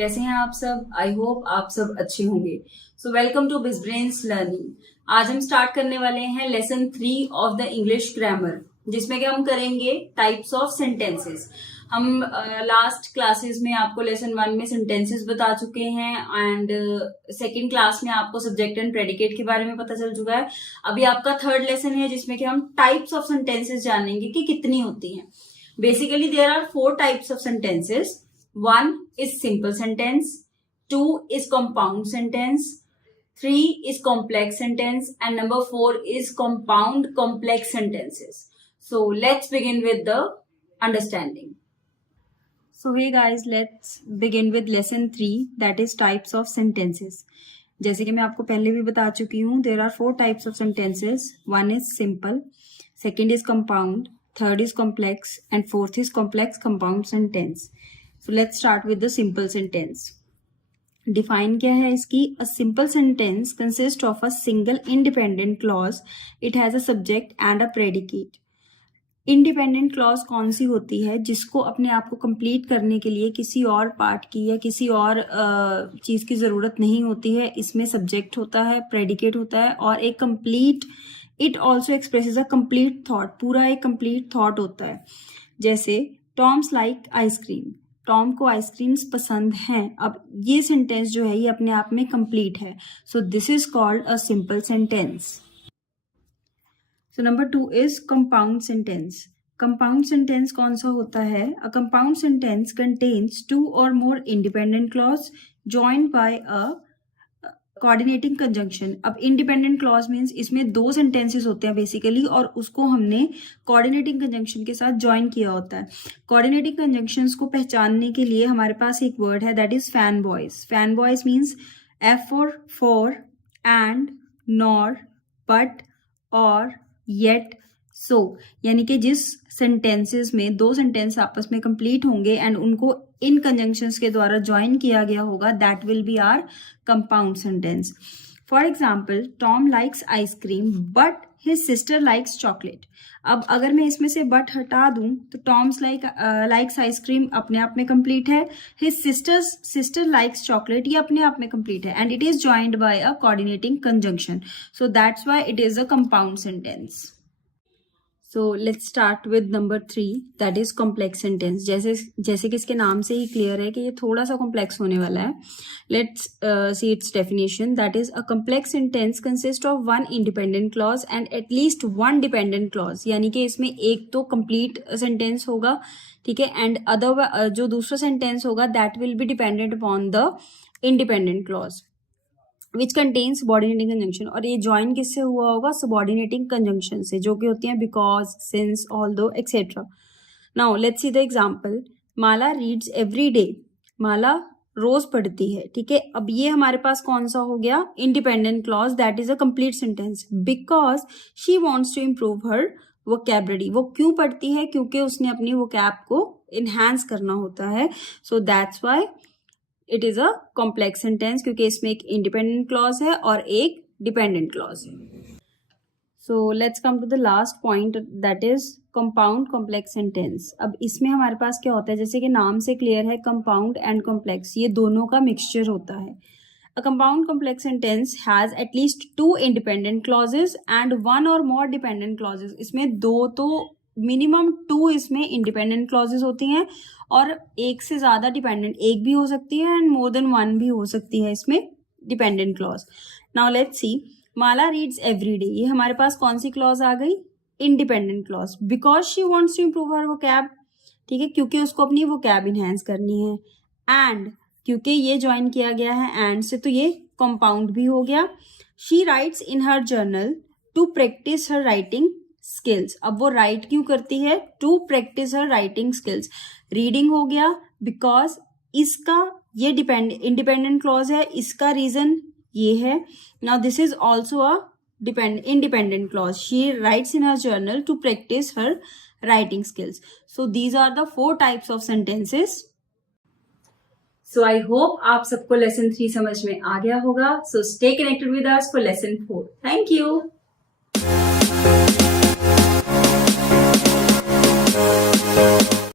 कैसे हैं आप सब? आई होप आप सब अच्छे होंगे। So welcome to BizBrains learning. आज हम स्टार्ट करने वाले हैं lesson 3 of the English grammar, जिसमें कि हम करेंगे टाइप्स ऑफ सेंटेंसेस। हम लास्ट क्लासेस में आपको लेसन 1 में सेंटेंसेस बता चुके हैं एंड सेकंड क्लास में आपको सब्जेक्ट एंड प्रेडिकेट के बारे में पता चल चुका है। अभी आपका थर्ड लेसन है जिसमें कि हम टाइप्स ऑफ सेंटेंसेस जानेंगे कि कितनी होती हैं। Basically, there are 4 types of sentences. 1 is simple sentence, 2 is compound sentence, 3 is complex sentence, and number 4 is compound complex sentences. So let's begin with the understanding. So hey guys, let's begin with lesson 3, that is types of sentences. जैसे कि मैं आपको पहले भी बता चुकी हूँ, there are 4 types of sentences. 1 is simple, second is compound, third is complex, and fourth is complex compound sentence. So let's start with the simple sentence. Define क्या है इसकी? A simple sentence consists of a single independent clause. It has a subject and a predicate. Independent clause कौन सी होती है? जिसको अपने आप को कंप्लीट करने के लिए किसी और पार्ट की या किसी और चीज की जरूरत नहीं होती है। इसमें सब्जेक्ट होता है, प्रेडिकेट होता है और एक complete, it also expresses a complete thought, पूरा एक कंप्लीट थॉट होता है। जैसे टॉम्स लाइक आइसक्रीम, टॉम को आइसक्रीम्स पसंद हैं। अब ये सेंटेंस जो है ये अपने आप में कंप्लीट है। So this is called a simple sentence. So number 2 is compound sentence. Compound sentence कौन सा होता है? अ कंपाउंड सेंटेंस कंटेन्स 2 और more independent clause joined by a coordinating conjunction. अब इंडिपेंडेंट क्लॉज मीन्स इसमें 2 सेंटेंसेस होते हैं बेसिकली, और उसको हमने कोऑर्डिनेटिंग कंजंक्शन के साथ ज्वाइन किया होता है। कोऑर्डिनेटिंग कंजंक्शंस को पहचानने के लिए हमारे पास एक वर्ड है, that is fan boys. Fan boys means F for and, nor, but, और, येट, सो, यानी कि जिस सेंटेंसेस में 2 सेंटेंस आपस में कंप्लीट होंगे एंड उनको इन कंजंक्शंस के द्वारा ज्वाइन किया गया होगा, that will be are compound sentence. For example, Tom likes ice cream but his sister likes chocolate. अब अगर मैं इसमें से बट हटा दूं तो टॉम्स लाइक्स आइसक्रीम अपने आप में कंप्लीट है, हिज सिस्टर लाइक्स चॉकलेट ये अपने आप में कंप्लीट है, and it is joined bye a coordinating conjunction. So that's why it is a compound sentence. So let's start with number 3, that is complex sentence. जैसे कि इसके नाम से ही क्लियर है कि ये थोड़ा सा कॉम्प्लेक्स होने वाला है। Let's see it's definition, that is a complex sentence consist of 1 independent clause and at least 1 dependent clause. यानी कि इसमें एक तो कंप्लीट सेंटेंस होगा, ठीक है, एंड अदर जो दूसरा सेंटेंस होगा that will be dependent upon the independent clause which contains subordinating conjunction. और ये ज्वाइन किससे हुआ होगा? सबऑर्डिनेटिंग कंजंक्शन से, जो कि होती हैं because, since, although, etcetera. Now let's see the example. Mala reads every day. Mala रोज पढ़ती है, ठीक है। अब ये हमारे पास कौन सा हो गया? Independent clause, that is a complete sentence. Because she wants to improve her vocabulary. वो क्यों पढ़ती है? क्योंकि उसने अपनी वोकैब को इनहेंस करना होता है। So that's why it is a complex sentence, क्योंकि इसमें एक इंडिपेंडेंट क्लॉज है और एक डिपेंडेंट क्लॉज है। So let's come to the last point, that is compound complex sentence. अब इसमें हमारे पास क्या होता है? जैसे कि नाम से क्लियर है, कंपाउंड एंड कॉम्प्लेक्स ये दोनों का मिक्सचर होता है। A compound complex sentence has at least 2 independent clauses and 1 और मोर डिपेंडेंट क्लॉजेस। इसमें 2 तो मिनिमम 2 इसमें इंडिपेंडेंट क्लॉजेस होती हैं और एक से ज्यादा डिपेंडेंट, एक भी हो सकती है एंड मोर देन 1 भी हो सकती है इसमें dependent clause. Now let's see, Mala reads every day, ये हमारे पास कौन सी क्लॉज आ गई? Independent clause. Because she wants to improve her vocab, ठीक है, क्योंकि उसको अपनी वोकैब इनहेंस करनी है। एंड क्योंकि ये ज्वाइन किया गया है एंड से, तो ये कंपाउंड भी हो गया। She writes in her journal to practise her writing skills. अब वो राइट क्यों करती है? To practise her writing skills. Reading हो गया, बिकॉज इसका ये इंडिपेंडेंट क्लॉज है, इसका रीजन ये है। Now this is also a independent clause. She writes in her journal to practise her writing skills. So these are the 4 types of sentences. So I hope आप सबको lesson 3 समझ में आ गया होगा। So stay connected with us for lesson 4। Thank you.